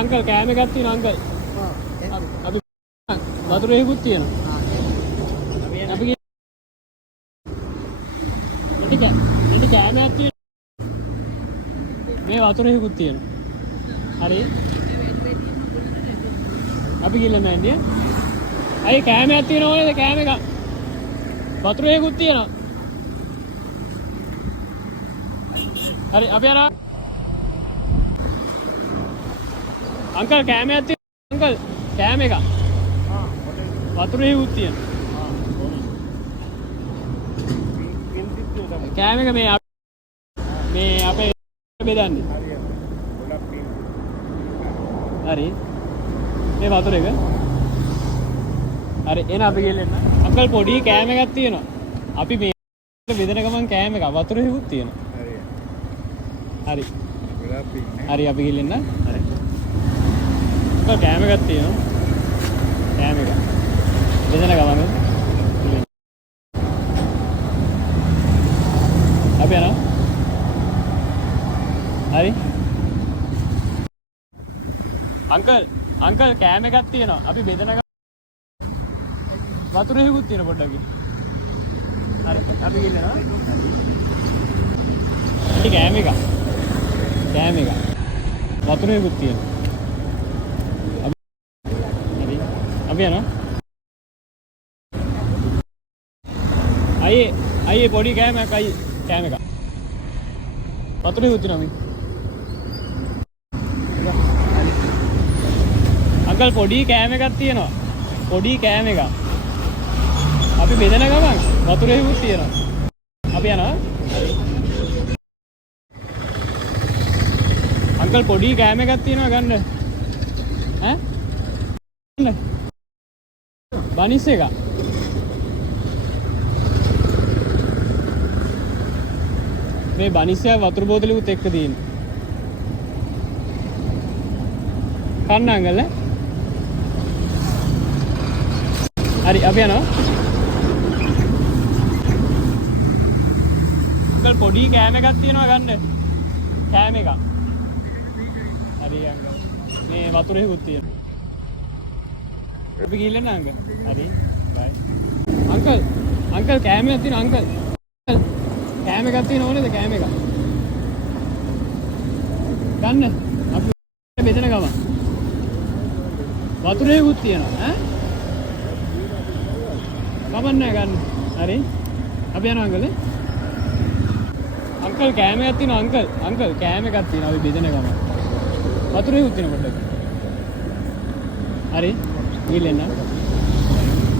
Uncle කෑම එකක් තියෙනවා අංකල්. අපි වතුරේකුත් තියෙනවා. අපි ඉතින් කෑමක් තියෙනවා. මේ වතුරේකුත් තියෙනවා. හරි. අපි ගිල්ල නැහැ නේද? අය කෑමක් තියෙනවා නේද? කෑම එක. වතුරේකුත් තියෙනවා. හරි අපි යනවා. අංකල් කෑමක් තියෙනවා අංකල් කෑම එක. වතුරේකුත් තියෙනවා. කෑම එක මේ අපේ බෙදන්නේ. හරි. මේ වතුර එක. හරි එන අපි ගෙල්ලෙන්න. අංකල් පොඩි කෑම එකක් තියෙනවා. අපි මේ බෙදන ගමන් කෑම එක වතුරේකුත් තියෙනවා. හරි. හරි අපි ගෙල්ලෙන්න. හරි. අංකල් කෑම එකක් තියෙනවා. කෑම එක. බෙදන ගමන් අපි යනවා. හරි. අංකල් කෑම එකක් තියෙනවා. අපි බෙදන ගමන් වතුරේකුත් තියෙන පොඩ්ඩක්. හරි අපි ගිහලා ඉතින් කෑම එක වතුරේකුත් තියෙනවා. හරි අපි යනවා. අයියේ පොඩි කෑමක් කෑම එක වතුරේකුත් තියෙනවා. අංකල් පොඩි කෑම එකක් තියෙනවා. පොඩි කෑම එකක්. අපි බෙදන ගමන් වතුරේකුත් තියෙනවා. අපි යනවා. අංකල් පොඩි කෑම එකක් තියෙනවා ගන්න. ඈ? ගන්න. බනිස් එක. මේ බනිස් එක වතුර බෝතලෙකුත් එක්ක තියෙනවා. කන්න අංකල් ඈ? හරි අපි යනවා. අංකල් පොඩි කෑම එකක් තියෙනවා ගන්න. කෑම එකක්. හරි අංකල්. මේ වතුරේකුත් තියෙනවා. අපි ගිහින් අංකල්. හරි. බයි. අංකල් කෑම එකක් තියෙනවා අංකල්. කෑම එකක් තියෙනව නේද කෑම එකක්. ගන්න. අපි බෙදන ගමන්. වතුරේකුත් තියෙනවා ඈ. කමන්නේ ගන්න. හරි. අපි යනවා අංකල්. අංකල් කෑම එකක් තියෙනවා අංකල් කෑම එකක් තියෙනවා අපි බෙදන ගමන්. වතුරේකුත් තියෙන පොඩ්ඩක්. හරි. ගිහින් එන්න.